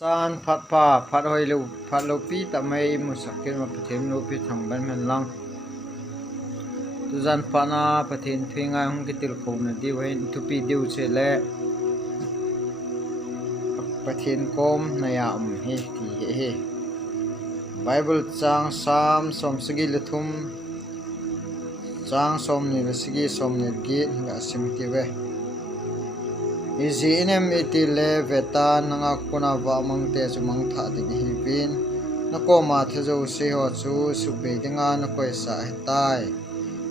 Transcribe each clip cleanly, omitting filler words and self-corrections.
San phát pa phát hồi lưu phát lưu pi ta mai musakin ma pathem lưu pi thang ban man lang tu zan pa na pathen thwenga hong kitil ko na di wain tu pi diu che le pathen kom na ya he ti he Bible chang sam som sigi luthum chang som ni sigi som ni gi nga sim ti we Izi inem iti le veta nanga kuna wa mang te chu mang tha ding hi bin na ko ma the zo se ho chu su be dinga na ko sa tai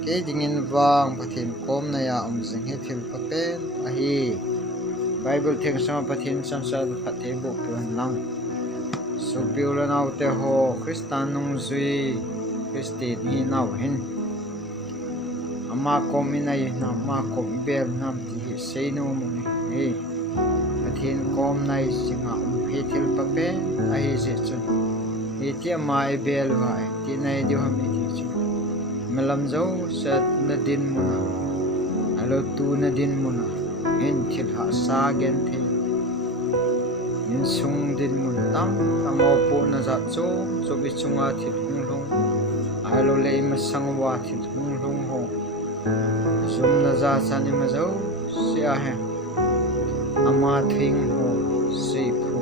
ke ding in wang pathin kom na ya jing he thil pa pen a hi Bible theng sama pathin sam sa phathe bo pon lang su piula nau te ho Christian nung zui Christi ni nau hin ama kominai na ma kom bel nam ti sei no mo ni pathin kom nai singa he thil pa pe ai je chu he ti mai bel vai ti nai di ham ti chu melam zo sat na din mo na alo tu na din mo na hin thil ha sa gen the in sung din mo na tam amo po na za chu so bi chunga thil hung long alo le ma sangwa thil hung long ho zum na za sani ma zo sia he ama thing ho sei phu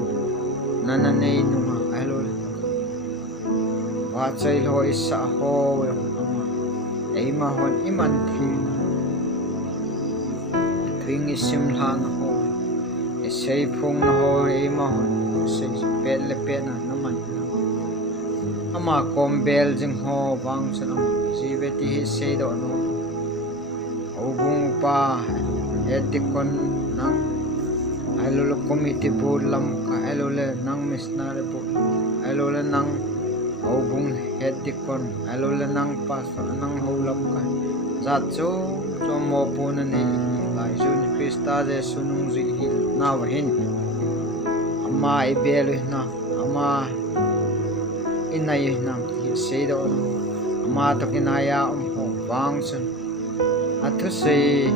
nana nei numa alo wa chai lo isa ho ama ei ma hon iman thing isim hang ho sei phung na ho ei ma hon sei pe le pe na naman ama kom bel jing ho wang chan ji ve ti sei do no Ubung pa etikon nang alolo committee board lam ka alolo nang missionary board alolo nang ubung etikon alolo nang pastor nang holam ka zatso so mo po na ni lai jun Krista je sunung ji na wahin ama ibelu na ama inay na sei do ama to kinaya ho wang sun Atu say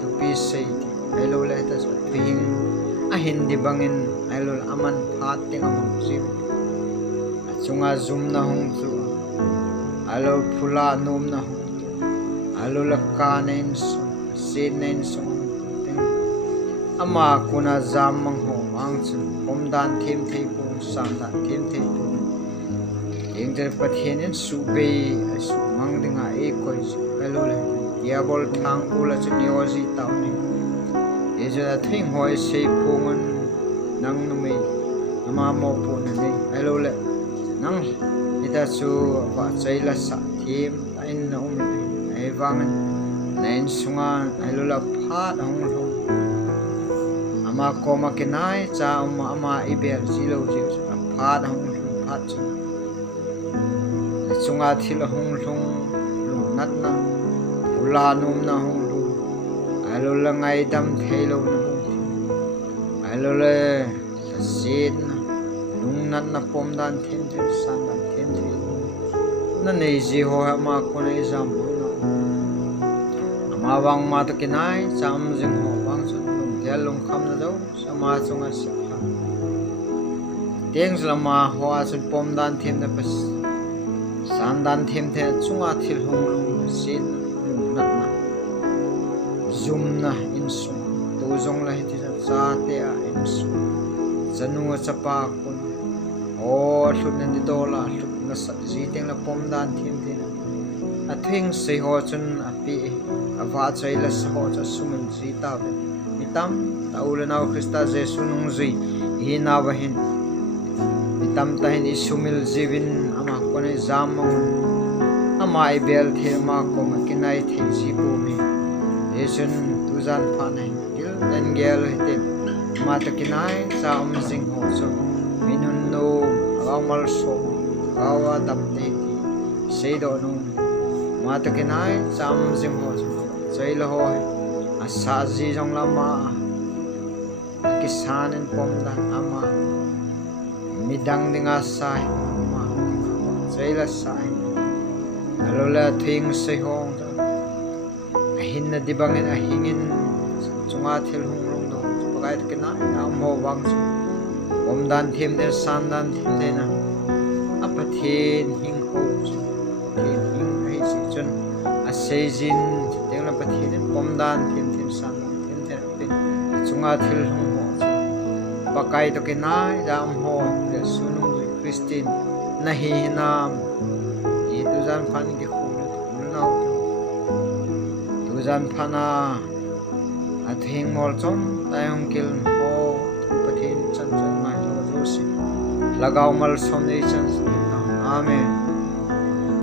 to be say hello let us being a hindi bangin hello aman pating among sim at sunga zoom na hong su hello pula nom na hong hello lakanin sinin song ama kuna zamang hong ang su omdan tim te po sandan tim te po ingder pathin su be su mang dinga e koi hello let Diabol thang pula chu niozi tauni ejo da thing hoi sei phungun nang numi ama mo pu na ni hello le nang ita chu wa chaila sa thim in na ai wangan nain sunga hello la phat hong lo ama ko ma kenai cha ama ibel zilo ji phat hong phat chu sunga thil hong long nat na la num na hong lu alo la ngai dam thelo na alo le sit na nung nat na pom dan them them san dan them them na nei ji ho ma ko nei jam ama wang ma to kinai cham jing ho wang sun lung tel lung kham na do sama chunga si teng lama ho a sun pom dan them na pas san dan them the chunga thil hong lung sin zoom na insum to zong la hiti sa te a insum zanu chapa kun o thut na ni dola thut na sa ji teng la pom dan thim te a thing se ho chun a pi a va chai la sa ho cha sumun ji ta ve mitam ta ul na Krista jesu nung ji hi na wa hin mitam ta hin isumil jivin ama kone jam ama ibel the ma ko ma kinai the ji bu me Yesun tuzan panai gil dan gel hitin mata kinai sa sing ho so minun no amal so awa damte sei do no mata kinai sa sing ho so sei lo ho asa ji jong lama kisanin pom dan ama midang dinga sai ama sei la sai alola thing sei hong hin na dibangin ahingin chunga thil hung rong do pakai kena na mo wang chu om dan thêm đến san dan thêm thế nào apa thiên hình hậu thiên hình hay gì chân xây zin tiếng là apa thiên om dan thêm san thêm thế bên chunga thil hong ho bakai to kenai dam ho le sunu Christine nahi nam i tu jan phan ki khul nau tu jan phana a thing mol chom tai hong kil ho pathin chan chan mai lo si lagaw mal som nei chan amen